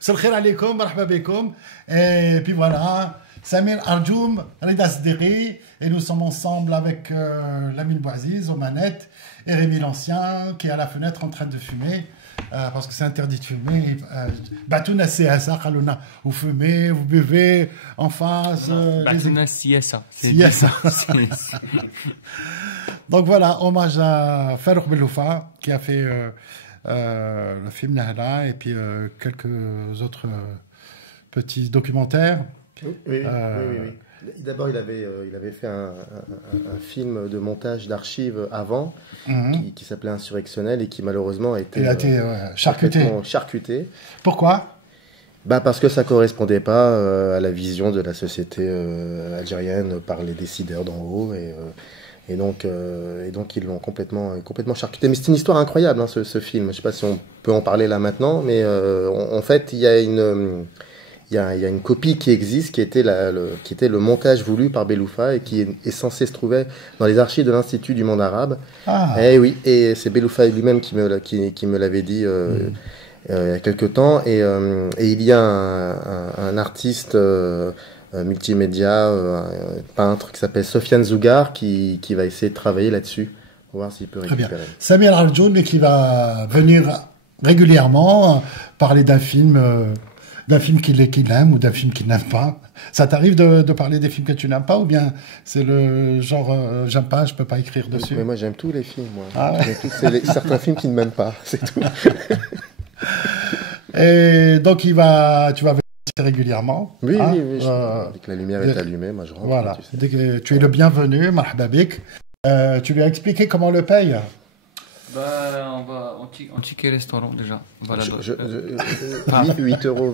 Salkhir alaikum, marhaba bikoum. Et puis voilà, Samir Arjoum, Rida Sdiri, et nous sommes ensemble avec Lamine Bouaziz aux manettes et Rémi l'Ancien qui est à la fenêtre en train de fumer. Parce que c'est interdit de fumer. Batouna siasa, Khalouna, vous fumez, vous buvez en face. Batouna siasa. Siasa. Donc voilà, hommage à Farouk Beloufa qui a fait le film Nahla et puis quelques autres petits documentaires. Oui. D'abord, il avait fait un film de montage d'archives avant, qui s'appelait Insurrectionnel et qui malheureusement a été charcuté. Pourquoi ? Parce que ça correspondait pas à la vision de la société algérienne par les décideurs d'en haut et donc ils l'ont complètement charcuté. Mais c'est une histoire incroyable, hein, ce film. Je ne sais pas si on peut en parler là maintenant, mais en fait, il y a une copie qui existe, qui était le montage voulu par Beloufa et qui est censé se trouver dans les archives de l'Institut du monde arabe. Et oui, et c'est Beloufa lui-même qui me l'avait dit il y a quelque temps. Et il y a un artiste multimédia, un peintre qui s'appelle Sofiane Zougar qui va essayer de travailler là-dessus pour voir s'il peut récupérer. Très bien. Samir Arjoun, mais qui va venir régulièrement parler d'un film qu'il aime ou d'un film qu'il n'aime pas. Ça t'arrive de parler des films que tu n'aimes pas ou bien c'est le genre j'aime pas, je peux pas écrire dessus? Mais moi j'aime tous les films. C'est certains films qui ne m'aiment pas, c'est tout. Et donc tu vas venir régulièrement. Oui. Dès que la lumière est allumée, moi je rentre. Voilà. Dès que tu es le bienvenu, marhaba bik. Tu lui as expliqué comment on le paye? On va en ticket restaurant déjà. Voilà. 8,20 € ou...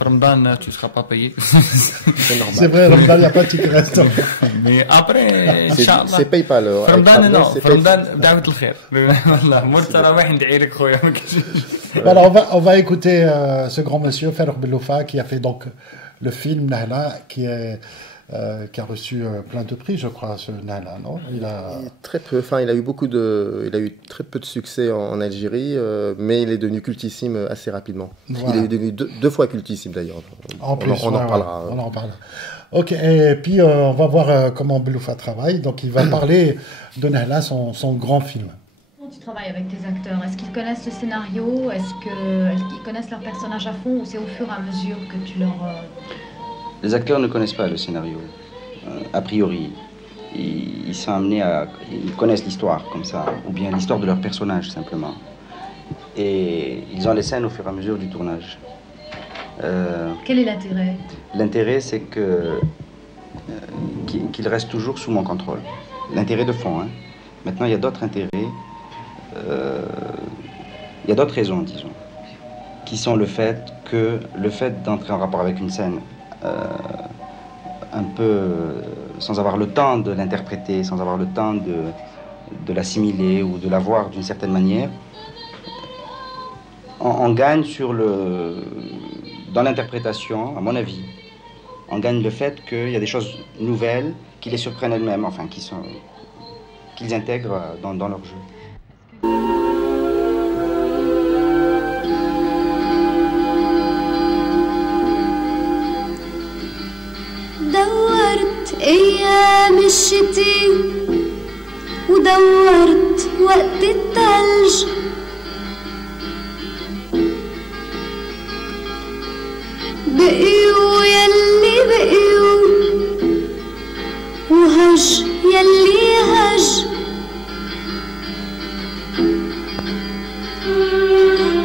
Ramadan, tu ne seras pas payé. C'est normal. C'est vrai, Ramadan, il n'y a pas de ticket restaurant. Mais après, Inch'Allah. C'est PayPal. Ramadan, non. Ramadan, da'wat al-khair. Wallah, moi, tarawih, nd'aïlek khoya. Voilà, on va écouter ce grand monsieur, Farouk Beloufa, qui a fait donc le film Nahla, qui a reçu plein de prix, je crois, ce Nahla, non? Il a eu très peu de succès en Algérie, mais il est devenu cultissime assez rapidement. Voilà. Il est devenu deux fois cultissime d'ailleurs. On en parlera. On en parlera. Ok, et puis on va voir comment Beloufa travaille. Donc il va parler de Nahla, son grand film. Comment tu travailles avec tes acteurs? Est-ce qu'ils connaissent le scénario? Est-ce qu'ils connaissent leur personnage à fond ou c'est au fur et à mesure que tu leur... Les acteurs ne connaissent pas le scénario, a priori. Ils sont amenés ils connaissent l'histoire, comme ça, ou bien l'histoire de leur personnage, simplement. Et ils ont les scènes au fur et à mesure du tournage. Quel est l'intérêt? L'intérêt, c'est qu'ils restent toujours sous mon contrôle. L'intérêt de fond, hein. Maintenant, il y a d'autres intérêts, il y a d'autres raisons, disons, qui sont le fait d'entrer en rapport avec une scène, un peu sans avoir le temps de l'interpréter, sans avoir le temps de l'assimiler ou de la voir d'une certaine manière, on gagne dans l'interprétation, à mon avis, on gagne le fait qu'il y a des choses nouvelles qui les surprennent elles-mêmes, enfin qu'ils intègrent dans leur jeu. أيام الشتي ودورت وقت التلج بقيوا يلي بقيوا وهج يلي هج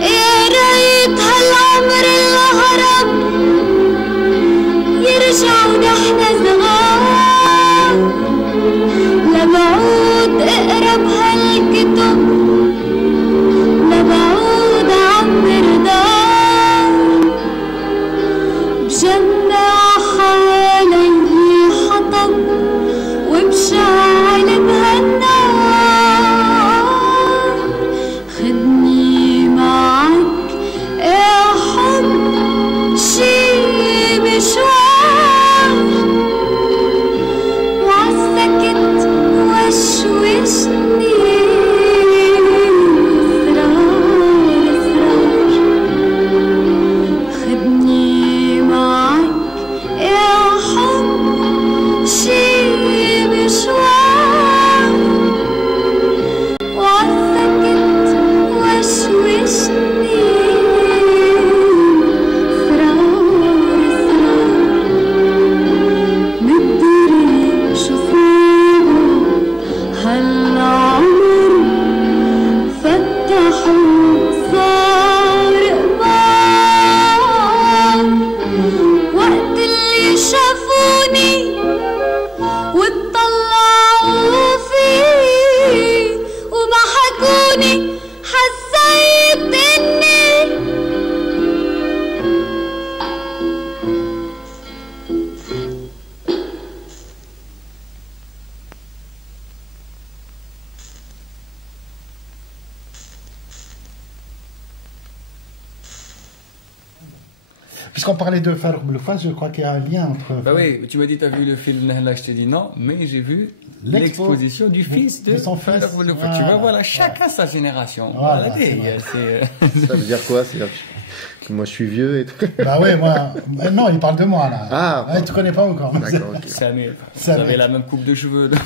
يا ريت هالعمر اللي هرب يرجع ونحن صغار لبعود اقرب هالكتب لبعود عمر دار بجنة حواليه حطب وبشعل بهالنار Puisqu'on parlait de Farouk Beloufa, je crois qu'il y a un lien entre... Bah oui, tu m'as dit, t'as vu le film là, je t'ai dit non, mais j'ai vu l'exposition du fils de son fils. Farouk Beloufa. Tu vois, voilà, chacun sa génération. Voilà, Voilà, c'est vrai. Ça veut dire quoi? C'est-à-dire que moi je suis vieux et tout. Bah ouais, moi... Non, il parle de moi, là. Ah, Ouais, tu connais pas encore. D'accord, ok. Samir, Samir. vous avez la même coupe de cheveux. là.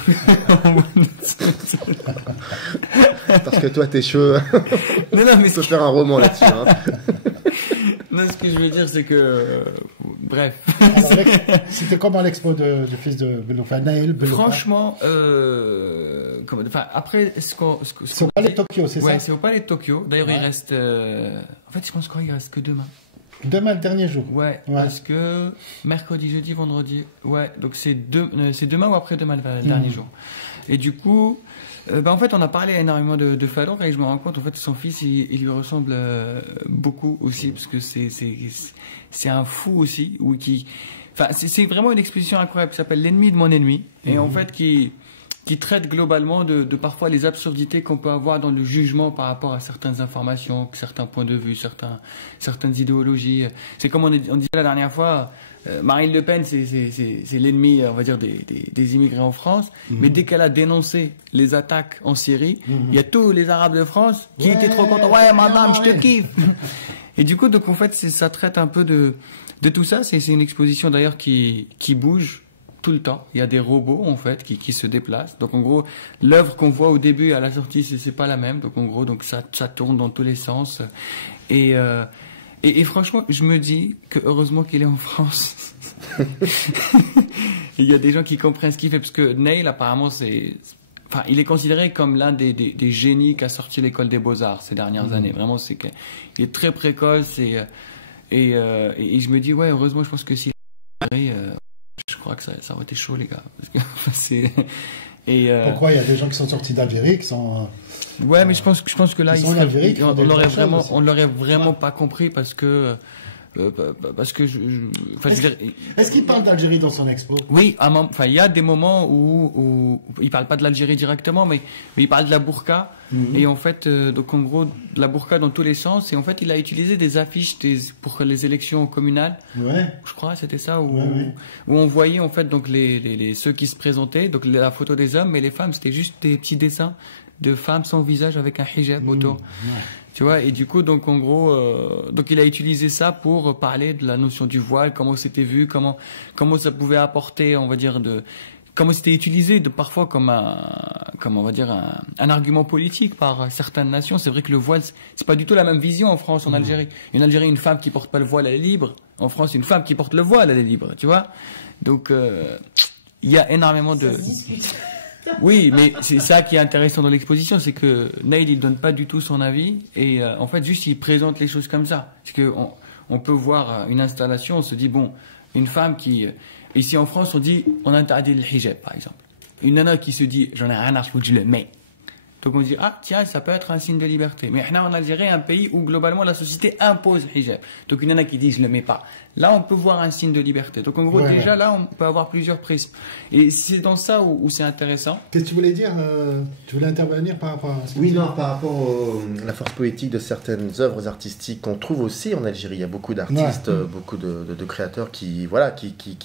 Parce que toi, tes cheveux, Non, non, mais on peut faire un roman là-dessus. Hein. non, ce que je veux dire, c'est que. Bref. Alors, c'était comment l'expo du fils de Beloufa, Naïl Beloufa? Franchement, enfin, après, C'est au Palais de Tokyo, c'est ouais, ça? c'est au Palais de Tokyo. D'ailleurs, Ouais. il reste. En fait, je pense qu'il reste que demain. Demain, le dernier jour. Ouais, Ouais. parce que mercredi, jeudi, vendredi. Ouais, donc c'est demain ou après-demain le dernier jour. Et du coup, en fait, on a parlé énormément de Farouk et je me rends compte, en fait, son fils, il lui ressemble beaucoup aussi, parce que c'est un fou aussi, enfin, c'est vraiment une exposition incroyable qui s'appelle L'ennemi de mon ennemi, et en fait, qui traite globalement de parfois les absurdités qu'on peut avoir dans le jugement par rapport à certaines informations, certains points de vue, certaines idéologies. C'est comme on disait la dernière fois, Marine Le Pen, c'est l'ennemi, on va dire, des immigrés en France, mais dès qu'elle a dénoncé les attaques en Syrie, il y a tous les Arabes de France qui étaient trop contents. Ouais, madame, je te kiffe. Et du coup, donc en fait, ça traite un peu de tout ça. C'est une exposition d'ailleurs qui bouge tout le temps. Il y a des robots en fait qui se déplacent. Donc en gros, l'œuvre qu'on voit au début et à la sortie, c'est pas la même. Donc en gros, donc ça tourne dans tous les sens. Et franchement, je me dis que heureusement qu'il est en France. Il y a des gens qui comprennent ce qu'il fait parce que Nail apparemment il est considéré comme l'un des génies qui a sorti l'école des beaux-arts ces dernières années. Vraiment, il est très précoce et je me dis ouais, heureusement, je pense que s'il je crois que ça aurait été chaud, les gars. Parce que, Pourquoi il y a des gens qui sont sortis d'Algérie qui sont... Ouais, mais je pense que là, Ils sont en Algérie, on l'aurait vraiment pas compris parce que Est-ce qu'il parle d'Algérie dans son expo? oui, il y a des moments où il parle pas de l'Algérie directement, mais il parle de la burqa. Et en fait, donc en gros, de la burqa dans tous les sens. Et en fait, il a utilisé des affiches pour les élections communales. Ouais. Je crois, c'était ça, où Ouais. on voyait en fait donc ceux qui se présentaient, donc la photo des hommes, mais les femmes, c'était juste des petits dessins de femmes sans visage avec un hijab autour. Tu vois, et du coup, donc en gros, donc il a utilisé ça pour parler de la notion du voile, comment c'était vu, comment ça pouvait apporter, on va dire, comment c'était utilisé parfois comme on va dire un argument politique par certaines nations. C'est vrai que le voile, c'est pas du tout la même vision en France, en Algérie. En Algérie, une femme qui porte pas le voile, elle est libre. En France, une femme qui porte le voile, elle est libre. Tu vois, donc il y a énormément de... Oui, mais c'est ça qui est intéressant dans l'exposition, c'est que Nail, il donne pas du tout son avis et en fait juste il présente les choses comme ça. Parce que on peut voir une installation, on se dit bon, une femme qui ici en France on interdit le hijab par exemple. Une nana qui se dit j'en ai rien à foutre, je le mets. Donc on se dit ah tiens, ça peut être un signe de liberté. Mais en Algérie, un pays où globalement la société impose le hijab. Donc une nana qui dit je le mets pas. Là, on peut voir un signe de liberté. Donc en gros, déjà là, on peut avoir plusieurs prismes. Et c'est dans ça où c'est intéressant. Qu'est-ce que tu voulais dire? Tu voulais intervenir par rapport à ce que Oui, tu non, dis? par rapport à la force poétique de certaines œuvres artistiques qu'on trouve aussi en Algérie. Il y a beaucoup d'artistes, beaucoup de créateurs qui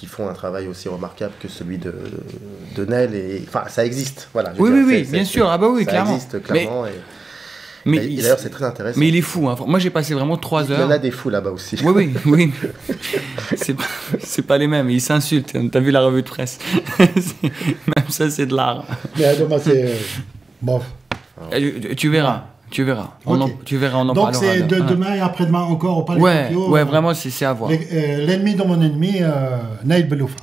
font un travail aussi remarquable que celui de Nail. Enfin, ça existe. Voilà, je veux dire, Oui, bien sûr. Ah bah oui, ça clairement. existe clairement. Mais et d'ailleurs, c'est très intéressant. Mais il est fou. Hein. Moi, j'ai passé vraiment 3 heures. Il y en a des fous là-bas aussi. Oui. C'est pas les mêmes. Ils s'insultent. T'as vu la revue de presse? Même ça, c'est de l'art. Mais demain, c'est... Bof. Tu verras. Tu verras. On en Donc parlera. c'est demain et après-demain encore au Palais de Tokyo. Ouais, vraiment, c'est à voir. L'ennemi de mon ennemi, Naïl Beloufa.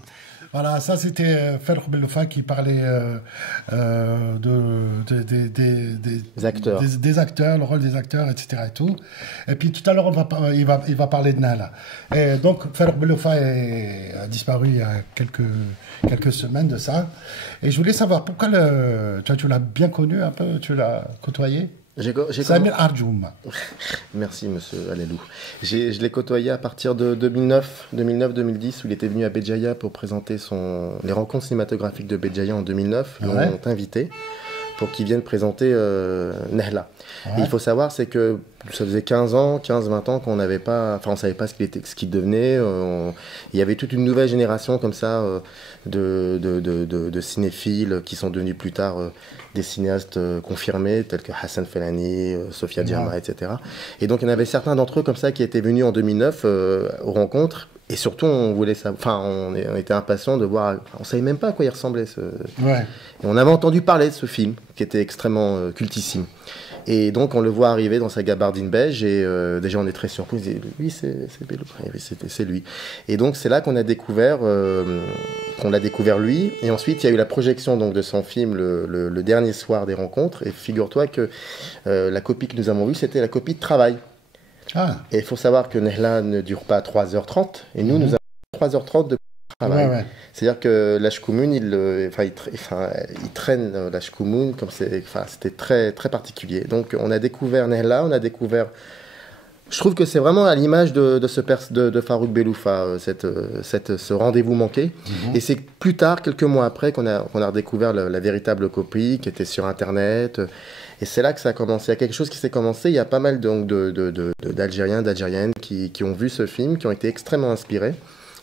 Voilà, ça c'était Farouk Beloufa qui parlait des acteurs. Des acteurs, le rôle des acteurs, etc. Et tout. Et puis tout à l'heure, il va parler de Nala. Et donc Farouk Beloufa a disparu il y a quelques semaines de ça. Et je voulais savoir pourquoi tu l'as bien connu un peu, tu l'as côtoyé. Samir Arjoum. Merci, monsieur Alelou. Je l'ai côtoyé à partir de 2009-2010, où il était venu à Béjaïa pour présenter les rencontres cinématographiques de Béjaïa en 2009. Ils l'ont invité pour qu'il vienne présenter Nehla. Ouais. Et il faut savoir, c'est que ça faisait 15-20 ans qu'on n'avait pas, enfin on savait pas ce qu'il devenait. Il y avait toute une nouvelle génération comme ça de cinéphiles qui sont devenus plus tard des cinéastes confirmés, tels que Hassan Fellani, Sofia Djerma, etc. Et donc il y en avait certains d'entre eux comme ça qui étaient venus en 2009 aux rencontres. Et surtout, on voulait savoir, enfin, on était impatients de voir. On savait même pas à quoi il ressemblait. Ouais. Et on avait entendu parler de ce film, qui était extrêmement cultissime. Et donc, on le voit arriver dans sa gabardine beige, et déjà, on est très surpris. Oui, c'est Bello. Oui, c'est lui. Et donc, c'est là qu'on a découvert, lui. Et ensuite, il y a eu la projection donc de son film le dernier soir des rencontres. Et figure-toi que la copie que nous avons vue, c'était la copie de travail. Ah. Et il faut savoir que Nehla ne dure pas 3h30, et nous avons 3h30 de travail. Ouais. C'est-à-dire que l'Ashkoumoun, il traîne l'Ashkoumoun, comme c'était très, très particulier. Donc on a découvert Nehla, je trouve que c'est vraiment à l'image de Farouk Belloufa, ce rendez-vous manqué. Et c'est plus tard, quelques mois après, qu'on a redécouvert la véritable copie qui était sur Internet. Et c'est là que ça a commencé. Il y a quelque chose qui s'est commencé. Il y a pas mal d'Algériens, d'Algériennes qui ont vu ce film, qui ont été extrêmement inspirés.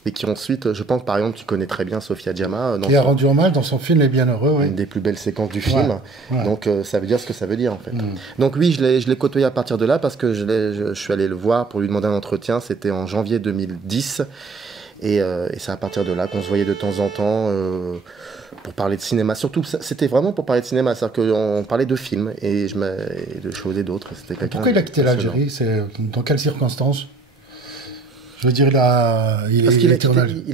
Et qui ensuite, je pense par exemple, tu connais très bien Sofia Djerma. Qui a rendu hommage dans son film Les Bienheureux, oui. Une des plus belles séquences du film. Ouais. Donc ça veut dire ce que ça veut dire en fait. Donc oui, je l'ai côtoyé à partir de là parce que je suis allé le voir pour lui demander un entretien. C'était en janvier 2010. Et c'est à partir de là qu'on se voyait de temps en temps pour parler de cinéma. Surtout, c'était vraiment pour parler de cinéma. C'est-à-dire qu'on parlait de films et de choses et d'autres. Pourquoi il a quitté l'Algérie? C'est dans quelles circonstances? Je veux dire, il a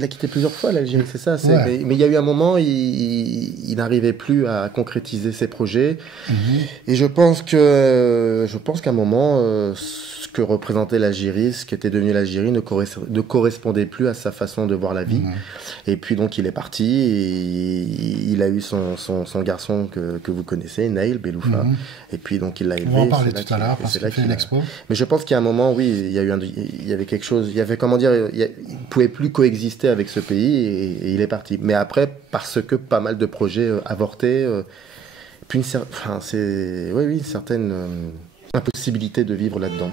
quitté plusieurs fois l'Algérie, c'est ça. Ouais. Mais il y a eu un moment, il n'arrivait plus à concrétiser ses projets. Et je pense qu'à un moment, ce que représentait l'Algérie, ce qu'était devenu l'Algérie, ne correspondait plus à sa façon de voir la vie. Et puis donc il est parti, et il a eu son garçon que vous connaissez, Naïl Belloufa. Et puis donc il l'a élevé. On va en parler tout à l'heure, parce qu'il fait une expo. Mais je pense qu'il y a un moment, oui, il y avait quelque chose, il ne pouvait plus coexister avec ce pays, et il est parti. Mais après, parce que pas mal de projets avortés, puis une certaine impossibilité de vivre là-dedans.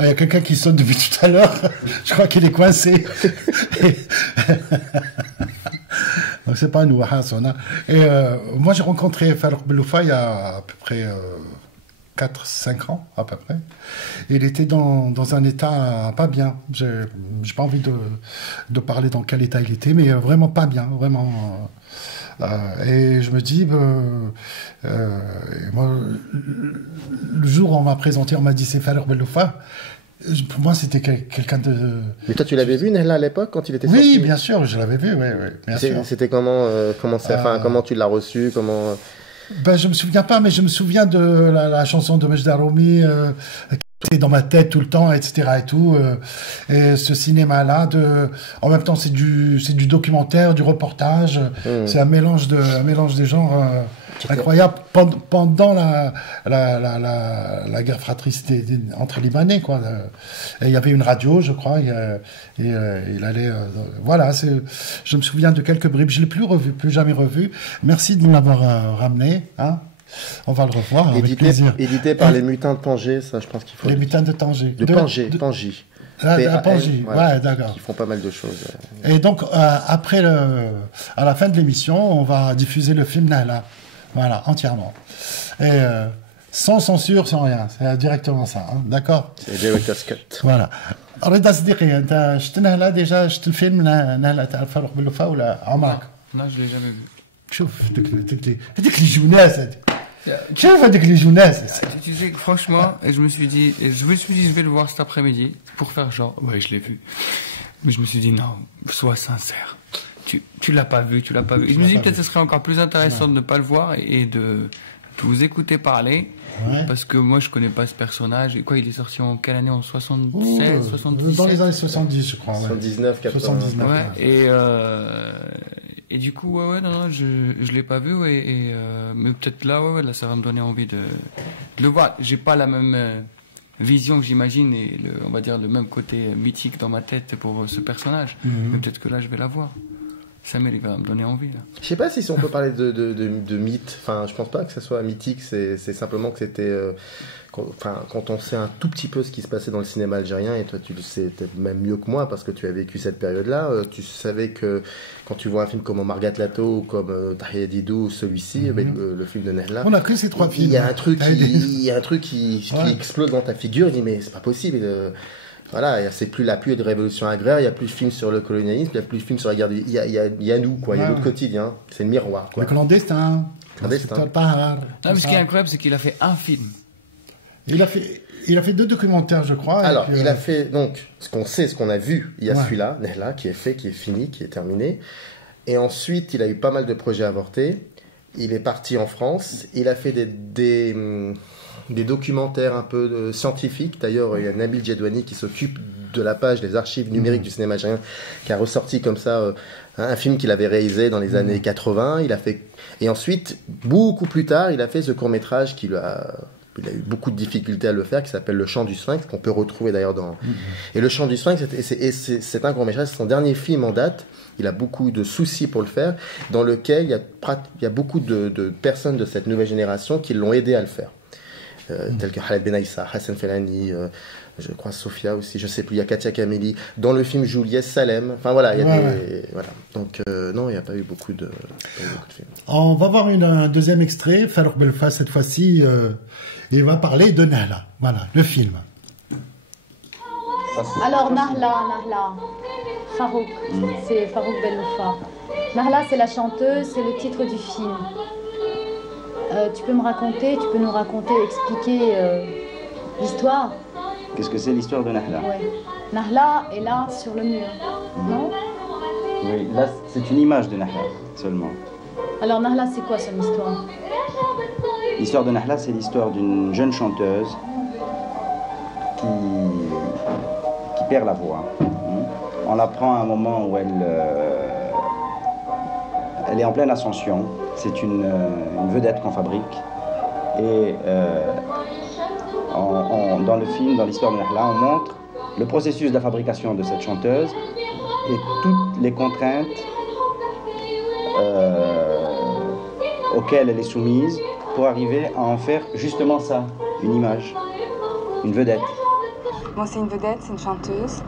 Il y a quelqu'un qui sonne depuis tout à l'heure. Je crois qu'il est coincé. Donc c'est pas nous, Hassan. Et moi j'ai rencontré Farouk Belloufa il y a à peu près 4-5 ans à peu près. Et il était dans un état pas bien. J'ai pas envie de parler dans quel état il était, mais vraiment pas bien, vraiment. Et je me dis, moi, le jour où on m'a présenté, on m'a dit c'est Farouk Belloufa. Pour moi, c'était quelqu'un de. Mais toi, tu l'avais vu, Nehla, à l'époque, quand il était sorti? Oui, bien sûr, je l'avais vu, oui, bien sûr. C'était comment tu l'as reçu, comment... Je me souviens pas, mais je me souviens de la chanson de Majda Roumi qui était dans ma tête tout le temps, etc. et tout. Et ce cinéma-là, en même temps, c'est du documentaire, du reportage. C'est un mélange des genres incroyable pendant la guerre fratricide entre Libanais, quoi. Et il y avait une radio, je crois, et il allait. Voilà, je me souviens de quelques bribes. Je l'ai plus jamais revu. Merci de m'avoir ramené, hein. On va le revoir avec plaisir. Édité par les Mutins de Tanger, ça, je pense qu'il faut. Les Mutins de Tanger. Pangy. Pangy, ouais, d'accord. Qui font pas mal de choses. Et donc, après, à la fin de l'émission, on va diffuser le film Nehla. Voilà, entièrement. Et sans censure, sans rien. C'est directement ça, hein, d'accord? C'est Director's Cut. Voilà. رضا صديقي انت شفت نهلا ديجا شفت الفيلم نهلا تاع فاروق بلوفا ولا عمرك؟ Non, je l'ai jamais vu. شوف هذيك لي جوناس هذيك شوف هذيك لي جوناس. Tu sais que franchement, je me suis dit je vais le voir cet après-midi pour faire genre ouais, je l'ai vu. Mais je me suis dit non, sois sincère. Tu l'as pas vu. Et je me dis peut-être que ce serait encore plus intéressant de ne pas le voir et de vous écouter parler. Ouais. Parce que moi je connais pas ce personnage. Et quoi, il est sorti en quelle année? En 77, 77? Dans les années 70, je crois. 79, 80. Ouais. Et du coup, non, je l'ai pas vu. Mais peut-être là, là, ça va me donner envie de le voir. J'ai pas la même vision que j'imagine et on va dire le même côté mythique dans ma tête pour ce personnage. Mais peut-être que là, je vais la voir. Samir, il va me donner envie, là. Je sais pas si on peut parler de mythe. Enfin, je pense pas que ça soit mythique. C'est simplement que c'était. Quand on sait un tout petit peu ce qui se passait dans le cinéma algérien, et toi tu le sais peut-être même mieux que moi parce que tu as vécu cette période-là, tu savais que quand tu vois un film comme Omar Gatlato ou comme Tahia Didou ou celui-ci, le film de Nehla, On a pris ces trois films. il y a un truc qui explose dans ta figure. Il dit mais c'est pas possible. Voilà, c'est plus la pluie de révolution agraire, il y a plus de films sur le colonialisme, il y a plus de films sur la guerre. Il y a nous, quoi. Il y a notre quotidien. C'est le miroir, quoi. Le clandestin. Non, mais ce qui est incroyable, c'est qu'il a fait un film. Il a fait 2 documentaires, je crois. Alors, il a fait, donc, ce qu'on a vu, il y a celui-là, Nehla, qui est fait, qui est fini, qui est terminé. Et ensuite, il a eu pas mal de projets avortés. Il est parti en France. Il a fait des documentaires un peu scientifiques. D'ailleurs, il y a Nabil Djedouani qui s'occupe de la page des archives numériques du cinéma algérien, qui a ressorti comme ça un film qu'il avait réalisé dans les années 80. Et ensuite, beaucoup plus tard, il a fait ce court-métrage il a eu beaucoup de difficultés à le faire, qui s'appelle Le Chant du Sphinx, qu'on peut retrouver d'ailleurs dans... Et Le Chant du Sphinx, c'est un court-métrage, c'est son dernier film en date. Il a beaucoup de soucis pour le faire, dans lequel il y a beaucoup de personnes de cette nouvelle génération qui l'ont aidé à le faire. Tels que Khaled Benaïssa, Hassan Felani, je crois Sofia aussi, je sais plus, il y a Katia Kameli. Dans le film joue Lies Salem. Enfin voilà, il y a voilà. Donc non, il n'y a pas eu beaucoup de films. On va voir un deuxième extrait. Farouk Belfa, cette fois-ci, il va parler de Nehla. Voilà, le film. Alors Nahla, Farouk, c'est Farouk Belfa. Nahla, c'est la chanteuse, c'est le titre du film. Tu peux nous raconter, expliquer l'histoire? Qu'est-ce que c'est l'histoire de Nahla? Ouais. Nahla est là sur le mur, non? Oui, là c'est une image de Nahla seulement. Alors Nahla, c'est quoi son histoire? L'histoire de Nahla, c'est l'histoire d'une jeune chanteuse qui perd la voix. On l'apprend à un moment où elle est en pleine ascension. C'est une vedette qu'on fabrique. Et dans le film, dans l'histoire de Nahla, on montre le processus de la fabrication de cette chanteuse et toutes les contraintes auxquelles elle est soumise pour arriver à en faire justement ça, une image, une vedette. Moi, c'est une vedette, c'est une chanteuse.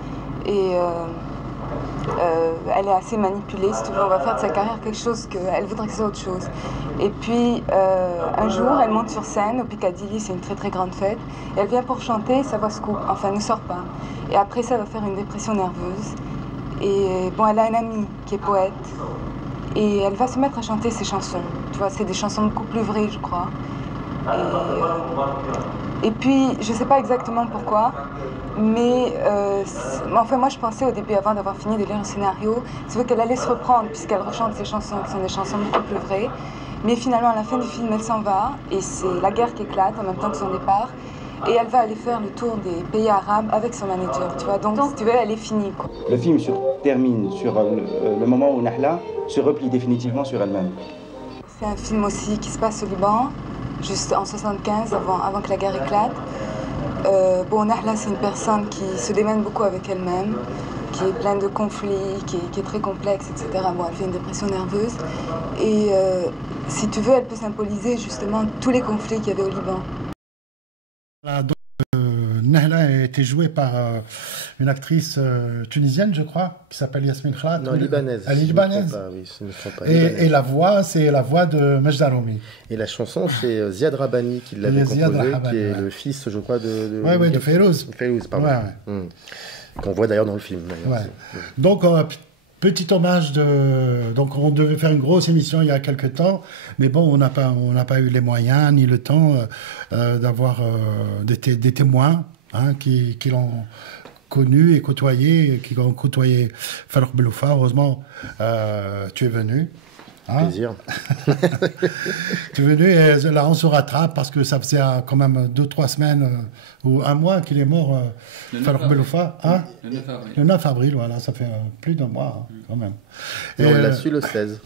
Et elle est assez manipulée, si tu veux, on va faire de sa carrière quelque chose qu'elle voudrait que c'est autre chose. Et puis un jour, elle monte sur scène au Piccadilly, c'est une très très grande fête, et elle vient pour chanter, sa voix se coupe, enfin elle ne sort pas. Et après ça, elle va faire une dépression nerveuse. Et bon, elle a un ami qui est poète, et elle va se mettre à chanter ses chansons. Tu vois, c'est des chansons beaucoup plus vraies, je crois. Et puis, je ne sais pas exactement pourquoi, mais enfin, moi je pensais au début, avant d'avoir fini de lire le scénario, c'est qu'elle allait se reprendre puisqu'elle rechante ses chansons qui sont des chansons beaucoup plus vraies. Mais finalement, à la fin du film, elle s'en va et c'est la guerre qui éclate en même temps que son départ. Et elle va aller faire le tour des pays arabes avec son manager, tu vois. Donc, si tu veux, elle est finie, quoi. Le film termine sur le moment où Nahla se replie définitivement sur elle-même. C'est un film aussi qui se passe au Liban, juste en 75, avant que la guerre éclate. Bon, Nahla, c'est une personne qui se démène beaucoup avec elle-même, qui est pleine de conflits, qui est très complexe, etc. Bon, elle fait une dépression nerveuse. Et si tu veux, elle peut symboliser justement tous les conflits qu'il y avait au Liban. Voilà, donc, Nahla a été jouée par une actrice tunisienne, je crois, qui s'appelle Yasmine Khalat. Non, libanaise. Elle est libanaise. Et la voix, c'est la voix de Majda Roumi. Et la chanson, c'est Ziad Rabani qui l'avait composée, qui est le fils, je crois, de Fayrouz. Fayrouz, pardon. Ouais. Qu'on voit d'ailleurs dans le film. Ouais. Donc, petit hommage donc on devait faire une grosse émission il y a quelques temps, mais bon, on n'a pas eu les moyens ni le temps d'avoir des témoins qui l'ont connu et côtoyé, qui ont côtoyé Farouk Belfa. Heureusement, tu es venu. Plaisir. Tu es venu et là on se rattrape parce que ça faisait quand même 2-3 semaines ou un mois qu'il est mort, Farouk Belfa. Le 9 avril, voilà, ça fait plus d'un mois quand même. Et on l'a su le 16.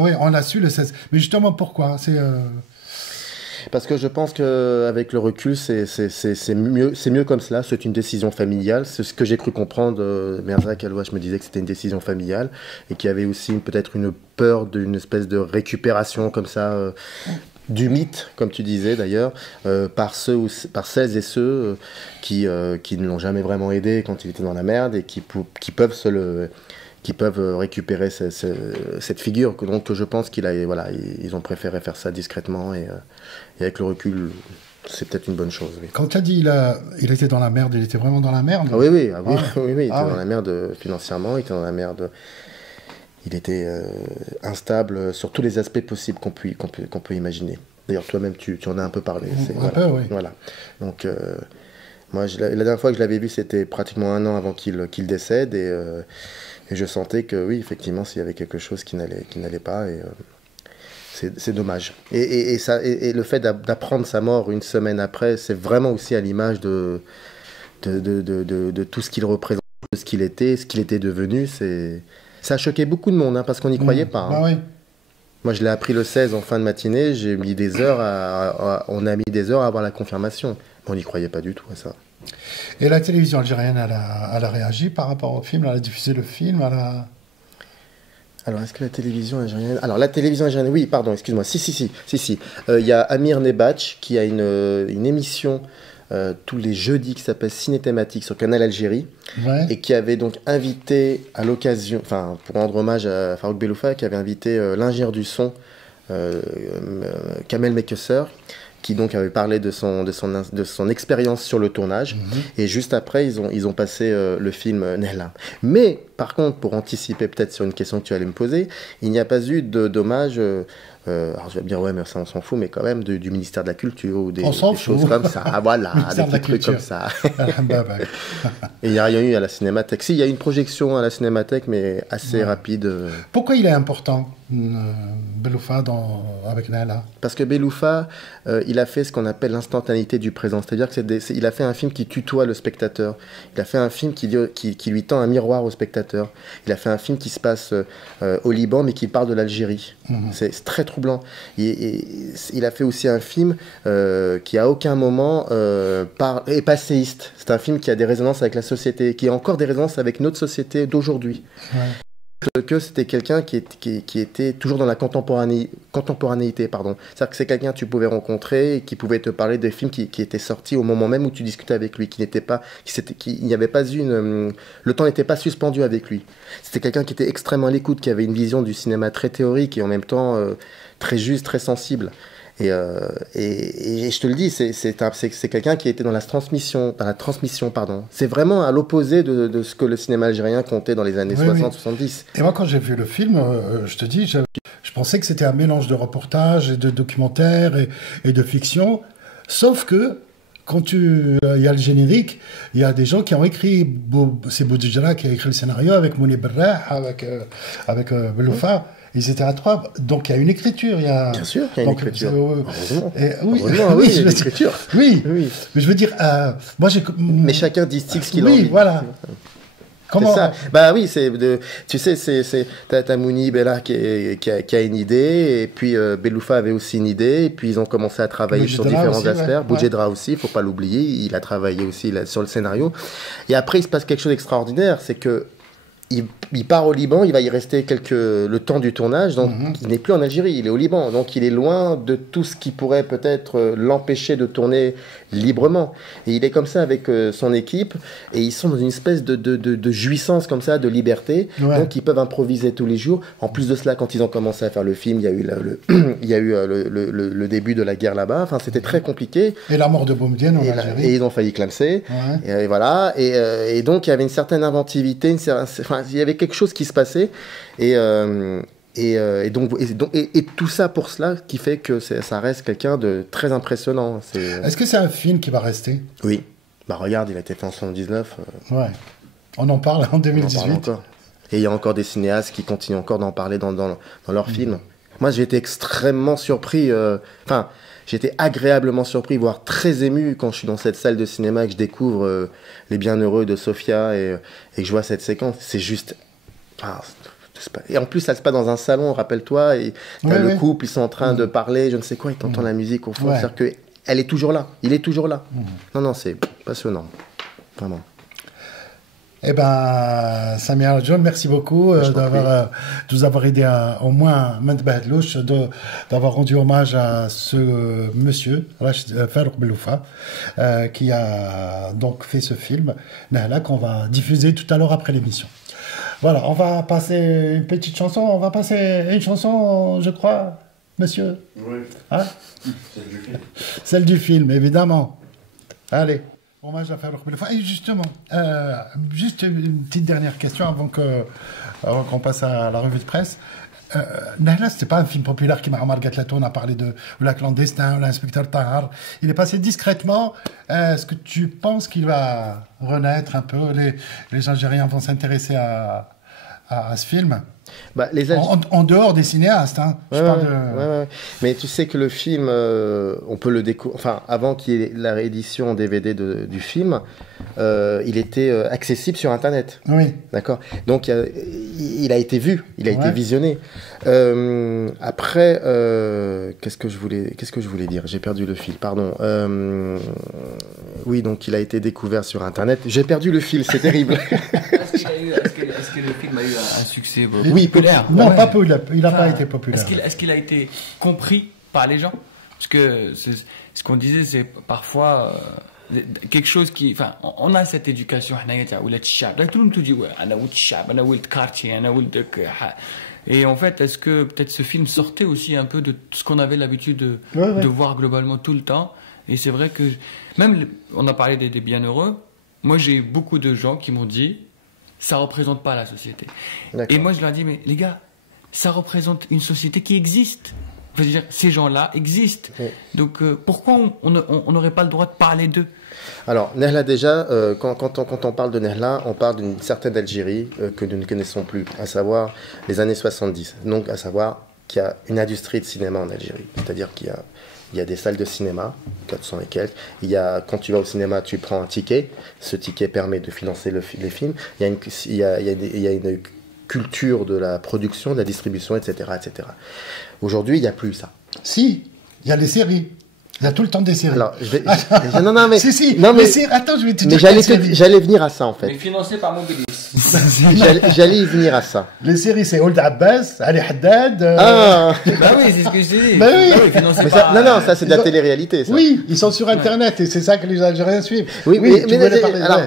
Oui, on l'a su le 16. Mais justement, pourquoi Parce que je pense qu'avec le recul, c'est mieux comme cela. C'est une décision familiale. C'est ce que j'ai cru comprendre. Merzak Alouache me disait que c'était une décision familiale et qu'il y avait aussi peut-être une peur d'une espèce de récupération comme ça du mythe, comme tu disais d'ailleurs, par celles et ceux qui ne l'ont jamais vraiment aidé quand il était dans la merde et qui peuvent récupérer cette figure. Donc je pense ils ont préféré faire ça discrètement et avec le recul, c'est peut-être une bonne chose. Oui. Quand tu as dit il était dans la merde, il était vraiment dans la merde? Ah oui, oui, il était dans la merde financièrement, il était dans la merde. Il était instable sur tous les aspects possibles qu'on peut imaginer. D'ailleurs, toi-même, tu en as un peu parlé. Peu, oui. Voilà. Donc, moi, la dernière fois que je l'avais vu, c'était pratiquement 1 an avant qu'il décède. Et je sentais que, oui, effectivement, s'il y avait quelque chose qui n'allait pas. Et c'est dommage. Et le fait d'apprendre sa mort 1 semaine après, c'est vraiment aussi à l'image de tout ce qu'il représente, de ce qu'il était devenu. Ça a choqué beaucoup de monde, hein, parce qu'on n'y croyait pas. Hein. Bah oui. Moi, je l'ai appris le 16 en fin de matinée. J'ai mis des heures on a mis des heures à avoir la confirmation. On n'y croyait pas du tout à ça. Et la télévision algérienne, elle a réagi par rapport au film? Elle a diffusé le film? Alors, est-ce que la télévision algérienne... Alors, la télévision algérienne, oui, pardon, excuse-moi. Si. Il y a Amir Nebach qui a une émission tous les jeudis qui s'appelle Ciné Thématique sur Canal Algérie, ouais. Et qui avait donc invité à l'occasion, enfin pour rendre hommage à Farouk Beloufa, qui avait invité l'ingénieur du son Kamel Mekesser, qui donc avait parlé de son expérience sur le tournage. Et juste après, ils ont passé le film Nehla. Mais par contre, pour anticiper peut-être sur une question que tu allais me poser, il n'y a pas eu d'hommage. Alors je vais me dire, ouais, mais ça on s'en fout, mais quand même du ministère de la Culture ou des choses comme ça, voilà, des petits trucs comme ça. Et il n'y a rien eu à la Cinémathèque. Si, il y a eu une projection à la Cinémathèque, mais assez rapide. Pourquoi il est important, Beloufa, avec Nahla? Parce que Beloufa, il a fait ce qu'on appelle l'instantanéité du présent. C'est-à-dire qu'il a fait un film qui tutoie le spectateur. Il a fait un film qui lui tend un miroir au spectateur. Il a fait un film qui se passe au Liban, mais qui parle de l'Algérie. C'est très troublant. Il a fait aussi un film qui à aucun moment est passéiste. C'est un film qui a des résonances avec la société, qui a encore des résonances avec notre société d'aujourd'hui. Ouais. Que c'était quelqu'un qui était toujours dans la contemporanéité, pardon. C'est-à-dire que c'est quelqu'un que tu pouvais rencontrer et qui pouvait te parler des films qui étaient sortis au moment même où tu discutais avec lui, il n'y avait pas le temps n'était pas suspendu avec lui. C'était quelqu'un qui était extrêmement à l'écoute, qui avait une vision du cinéma très théorique et en même temps très juste, très sensible. Et je te le dis, c'est quelqu'un qui était dans la transmission, pardon. C'est vraiment à l'opposé de ce que le cinéma algérien comptait dans les années 60-70. Et moi, quand j'ai vu le film, je te dis, je pensais que c'était un mélange de reportages et de documentaires et de fiction, sauf que quand il y a le générique, il y a des gens qui ont écrit, c'est Boudjara qui a écrit le scénario avec Mouni Berrah, avec Beloufa. Ils étaient à 3, donc il y a une écriture. Bien sûr qu'il y a une écriture. Heureusement. Oui, il y a une écriture. Oui, mais je veux dire, moi j'ai... Mais chacun distingue ce qu'il a envie. Oui, voilà. Comment... C'est ça. Bah oui, tu sais, t'as Mouni Bella qui a une idée, et puis Beloufa avait aussi une idée, et puis ils ont commencé à travailler sur différents aspects. Ouais. Boudjedra aussi, il faut pas l'oublier, il a travaillé aussi sur le scénario. Et après, il se passe quelque chose d'extraordinaire, c'est que il part au Liban, il va y rester le temps du tournage, donc il n'est plus en Algérie, il est au Liban, donc il est loin de tout ce qui pourrait peut-être l'empêcher de tourner librement. Et il est comme ça avec son équipe, et ils sont dans une espèce de jouissance comme ça, de liberté, donc ils peuvent improviser tous les jours. En plus de cela, quand ils ont commencé à faire le film, il y a eu le début de la guerre là-bas, enfin c'était très compliqué. Et la mort de Boumedienne en Algérie. Et ils ont failli clamser, et voilà, et donc il y avait une certaine inventivité, il y avait quelque chose qui se passait et tout ça pour cela qui fait que ça reste quelqu'un de très impressionnant. Est-ce que c'est un film qui va rester? Oui. Bah regarde, il a été fait en 79. Ouais. On en parle en 2018. On en parle encore. Et il y a encore des cinéastes qui continuent encore d'en parler dans leurs films. Moi, j'ai été extrêmement surpris. J'ai été agréablement surpris, voire très ému quand je suis dans cette salle de cinéma et que je découvre Les Bienheureux de Sofia et que je vois cette séquence. C'est juste... Et en plus, ça se passe dans un salon, rappelle-toi, et t'as le couple, ils sont en train de parler, je ne sais quoi, et t'entends la musique au fond. C'est-à-dire qu'elle est toujours là, il est toujours là. Non, c'est passionnant, vraiment. Eh ben, Samir Arjoun, merci beaucoup de nous avoir aidé au moins d'avoir rendu hommage à ce monsieur, Farouk Belloufa, qui a donc fait ce film, Nahla, qu'on va diffuser tout à l'heure après l'émission. Voilà, on va passer une petite chanson. On va passer une chanson, je crois, monsieur. Oui. Hein? Celle du film. Celle du film, évidemment. Allez. Hommage à Farouk Belloufa. Et justement, juste une petite dernière question avant qu'on passe à la revue de presse. Nahla, c'était pas un film populaire qui m'a remarqué. On a parlé de La Clandestin, l'Inspecteur Tahar. Il est passé discrètement. Est-ce que tu penses qu'il va renaître un peu? Les Algériens vont s'intéresser à ce film? Bah, en dehors des cinéastes, hein. Mais tu sais que le film, on peut le découvrir. Enfin, avant qu'il y ait la réédition en DVD du film, il était accessible sur Internet. Oui. D'accord. Donc il a été vu, il a été visionné. Après, qu'est-ce que je voulais dire? J'ai perdu le fil. Pardon. Oui, donc il a été découvert sur Internet. J'ai perdu le fil, c'est terrible. Est-ce que le film a eu un succès populaire? Non, pas populaire. Il n'a pas été populaire. Est-ce qu'il a été compris par les gens? Parce que ce qu'on disait, c'est parfois quelque chose qui... Enfin, on a cette éducation. Tout le monde te dit, et en fait, est-ce que peut-être ce film sortait aussi un peu de ce qu'on avait l'habitude de voir globalement tout le temps? Et c'est vrai que, même, on a parlé des bienheureux, moi j'ai beaucoup de gens qui m'ont dit, ça représente pas la société. Et moi je leur dis, mais les gars, ça représente une société qui existe. Je veux dire, ces gens-là existent. Donc pourquoi on n'aurait pas le droit de parler d'eux? Alors, Nahla, déjà, quand on parle de Nahla, on parle d'une certaine Algérie que nous ne connaissons plus, à savoir les années 70. Donc, à savoir qu'il y a une industrie de cinéma en Algérie. C'est-à-dire qu'il y a des salles de cinéma, 400 et quelques. Quand tu vas au cinéma, tu prends un ticket. Ce ticket permet de financer les films. Il y a une culture de la production, de la distribution, etc. etc. Aujourd'hui, il n'y a plus ça. Si, il y a les séries. Il y a tout le temps des séries. Alors, non, mais... Si. Non, mais... Attends, je vais te dire... Mais j'allais venir à ça, en fait. Mais financé par Mobilis. J'allais y venir à ça. Les séries, c'est Ould Abbas, Ali Haddad... Bah oui, c'est ce que je dis. Bah oui. Mais ça, ça, c'est de la télé-réalité, ça. Oui, ils sont sur Internet, et c'est ça que les Algériens suivent. Oui, mais tu voulais parler. Alors,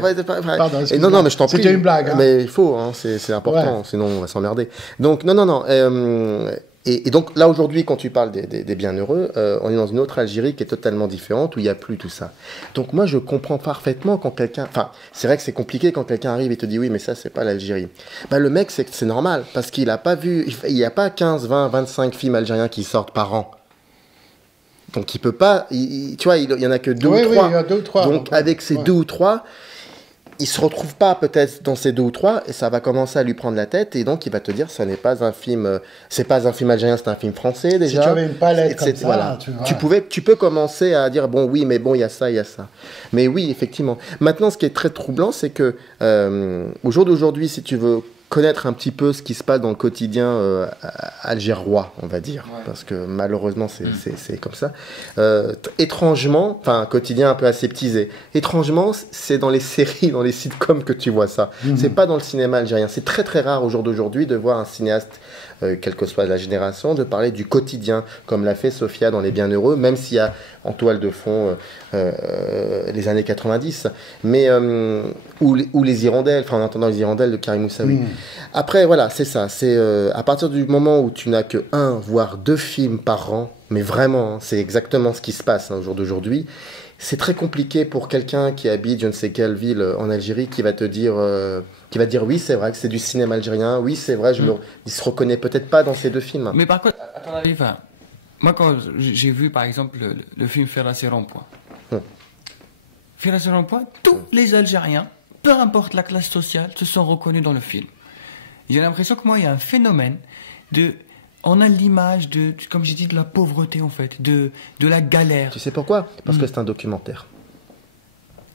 pardon, non, mais je t'en prie. C'était une blague. Hein. Mais il faut, hein, c'est important, sinon on va s'emmerder. Donc, non. Et donc là aujourd'hui, quand tu parles des bienheureux, on est dans une autre Algérie qui est totalement différente, où il n'y a plus tout ça. Donc moi je comprends parfaitement quand quelqu'un... Enfin, c'est vrai que c'est compliqué quand quelqu'un arrive et te dit oui, mais ça c'est pas l'Algérie. Bah le mec, c'est normal, parce qu'il n'a pas vu... Il n'y a pas 15, 20, 25 films algériens qui sortent par an. Donc il peut pas... tu vois, il y en a que 2 ou 3. Oui, il y a 2 ou 3. Donc avec ces 2 ou 3... il se retrouve pas peut-être dans ces 2 ou 3 et ça va commencer à lui prendre la tête et donc il va te dire ça n'est pas un film, c'est pas un film algérien, c'est un film français déjà. Si tu avais une palette comme ça, voilà. Tu peux commencer à dire bon oui mais bon il y a ça. Mais oui effectivement. Maintenant ce qui est très troublant c'est que au jour d'aujourd'hui si tu veux connaître un petit peu ce qui se passe dans le quotidien algérois, on va dire, parce que malheureusement c'est comme ça. Étrangement, enfin un quotidien un peu aseptisé. Étrangement, c'est dans les séries, dans les sitcoms que tu vois ça. C'est pas dans le cinéma algérien. C'est très très rare au jour d'aujourd'hui de voir un cinéaste, quelle que soit la génération, de parler du quotidien, comme l'a fait Sofia dans Les Bienheureux, même s'il y a en toile de fond les années 90, mais ou les Hirondelles, enfin en entendant les Hirondelles de Karim Moussaoui. Après voilà, c'est ça, c'est à partir du moment où tu n'as que 1 voire 2 films par an, mais vraiment, hein, c'est exactement ce qui se passe au jour d'aujourd'hui. C'est très compliqué pour quelqu'un qui habite je ne sais quelle ville en Algérie qui va te dire oui c'est vrai que c'est du cinéma algérien, oui c'est vrai, il se reconnaît peut-être pas dans ces 2 films. Mais par contre, à ton avis, moi quand j'ai vu par exemple le film Ferracé Rond-Point, Ferracé Rond-Point, tous les Algériens, peu importe la classe sociale, se sont reconnus dans le film. J'ai l'impression que moi il y a un phénomène on a l'image comme j'ai dit, de la pauvreté en fait, de la galère. Tu sais pourquoi? Parce que c'est un documentaire.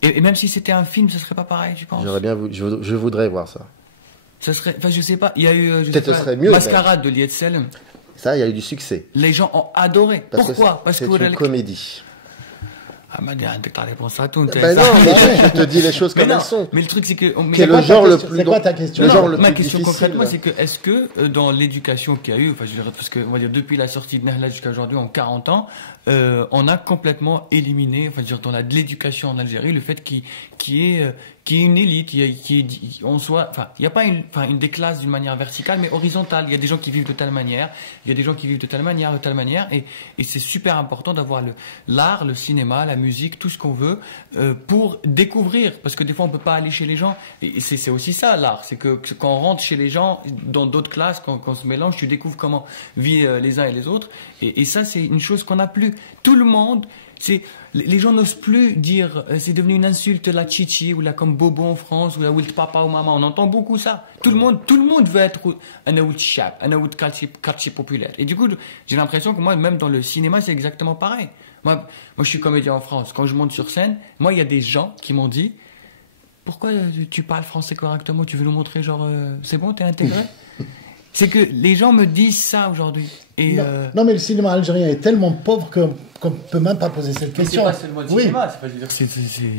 Et même si c'était un film, ce serait pas pareil, tu penses? Je voudrais voir ça. Ça serait, enfin, je sais pas, il y a eu, je sais Peut-être ce pas, serait mieux, Mascarade de Lied Selem. Ça, il y a eu du succès. Les gens ont adoré. Pourquoi? Parce c'est que une comédie. Ah, mais ta réponse à tout. Ben non, mais je te dis les choses comme elles sont. Mais le truc, c'est que. Quel est le genre le plus. C'est quoi ta question? Le genre le Ma plus question difficile. concrètement, c'est que est-ce que dans l'éducation qu'il y a eu, enfin, je dirais, parce que on va dire depuis la sortie de Nahla jusqu'à aujourd'hui, en 40 ans, on a complètement éliminé, enfin, je veux dire, dans l'éducation en Algérie, le fait qu'il y ait une élite, on soit, enfin, il n'y a pas une des classes d'une manière verticale, mais horizontale. Il y a des gens qui vivent de telle manière, il y a des gens qui vivent de telle manière, et c'est super important d'avoir l'art, le cinéma, la musique, tout ce qu'on veut, pour découvrir, parce que des fois on peut pas aller chez les gens, et c'est aussi ça l'art, c'est que quand on rentre chez les gens, dans d'autres classes, quand on se mélange, tu découvres comment vivent les uns et les autres, et ça c'est une chose qu'on n'a plus. Tout le monde, les gens n'osent plus dire, c'est devenu une insulte la chichi ou la comme bobo en France ou la wilt papa ou maman. On entend beaucoup ça. Tout le monde veut être un wilt chap, un wilt quartier populaire. Et du coup, j'ai l'impression que moi, même dans le cinéma, c'est exactement pareil. Moi, je suis comédien en France. Quand je monte sur scène, moi, il y a des gens qui m'ont dit, pourquoi tu parles français correctement? Tu veux nous montrer, genre, c'est bon, t'es intégré? C'est que les gens me disent ça aujourd'hui. Et non, mais le cinéma algérien est tellement pauvre qu'on ne peut même pas poser cette question. C'est pas seulement le cinéma, c'est pas dire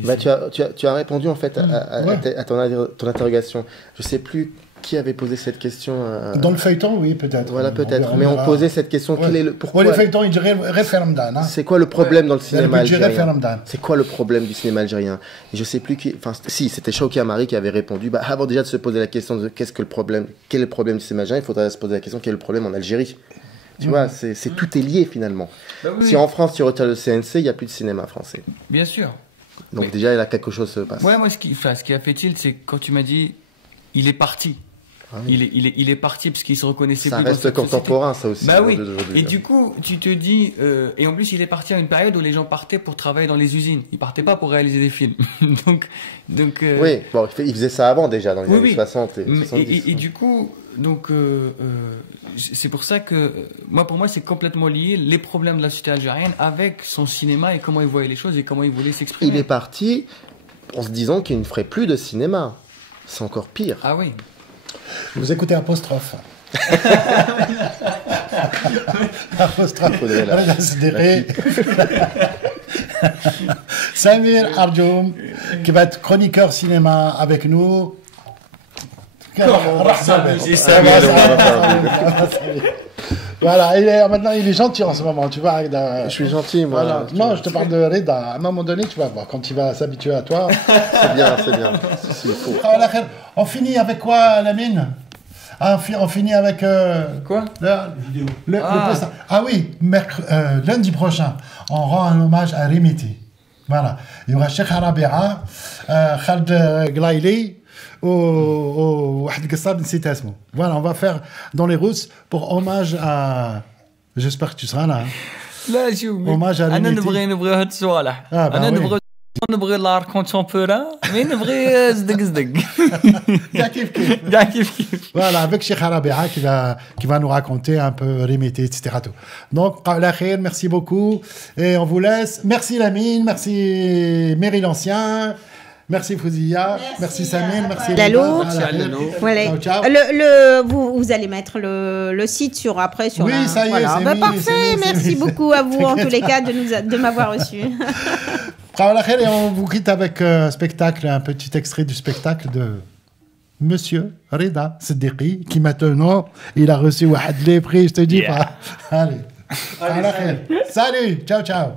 Bah, tu as répondu en fait à ton interrogation. Je sais plus qui avait posé cette question. Dans le feuilleton, oui, peut-être. Voilà, peut-être. Mais on posait cette question. Ouais. Pourquoi le feuilleton, il dirait référendum. C'est quoi le problème dans le cinéma algérien? algérien? C'est quoi le problème du cinéma algérien? Et je sais plus qui. Enfin, si, c'était Chouki Amari qui avait répondu. Bah, avant déjà de se poser la question de quel est le problème du cinéma algérien, il faudrait se poser la question quel est le problème en Algérie. Tu vois, tout est lié finalement. Bah oui. Si en France tu retires le CNC, il n'y a plus de cinéma français. Bien sûr. Donc déjà, il y a quelque chose se passe. Ouais, moi, ce qui a fait tilt, c'est quand tu m'as dit, il est parti. Ah oui. Il est parti parce qu'il se reconnaissait ça plus reste dans cette contemporain, société. ça aussi. Bah oui. Et du coup, tu te dis, et en plus, il est parti à une période où les gens partaient pour travailler dans les usines. Ils partaient pas pour réaliser des films. donc. Oui, bon, il faisait ça avant déjà dans les années 60 et 70. Et du coup, donc, c'est pour ça que, pour moi, c'est complètement lié les problèmes de la société algérienne avec son cinéma et comment il voyait les choses et comment il voulait s'exprimer. Il est parti en se disant qu'il ne ferait plus de cinéma. C'est encore pire. Ah oui. Vous écoutez Apostrophe. Apostrophe. Samir Arjoum, qui va être chroniqueur cinéma avec nous. Voilà, maintenant il est gentil en ce moment, tu vois. Je suis gentil, moi. Voilà. Non, je te parle de Reda. À un moment donné, tu vas voir, quand il va s'habituer à toi. C'est bien. Il faut. On finit avec quoi, Lamine? On finit avec... Quoi? Oui, lundi prochain, on rend un hommage à Rimiti. Voilà. Il y aura Cheikh Rabia, Khaled Glaili, voilà, on va faire dans les routes pour hommage à... J'espère que tu seras là. Là, je hommage à Rimiti. نبغي هاد الصوالح. أنا نبغي l'art contemporain, mais نبغي زدق. كيف. Voilà, avec Cheikh Rabia qui va nous raconter un peu Rimiti, etc. Donc, merci beaucoup. Et on vous laisse. Merci Lamine, merci Méry l'Ancien. Merci Fouzia, merci Samir, merci Lalo. Voilà. Ciao. Vous allez mettre le site sur oui, ça y est, voilà. Parfait, merci beaucoup à vous en tous les cas de m'avoir reçu. Et on vous quitte avec un petit extrait du spectacle de Monsieur Reda Siddiqui, qui maintenant il a reçu les prix, je te dis pas. Allez. Salut, ciao.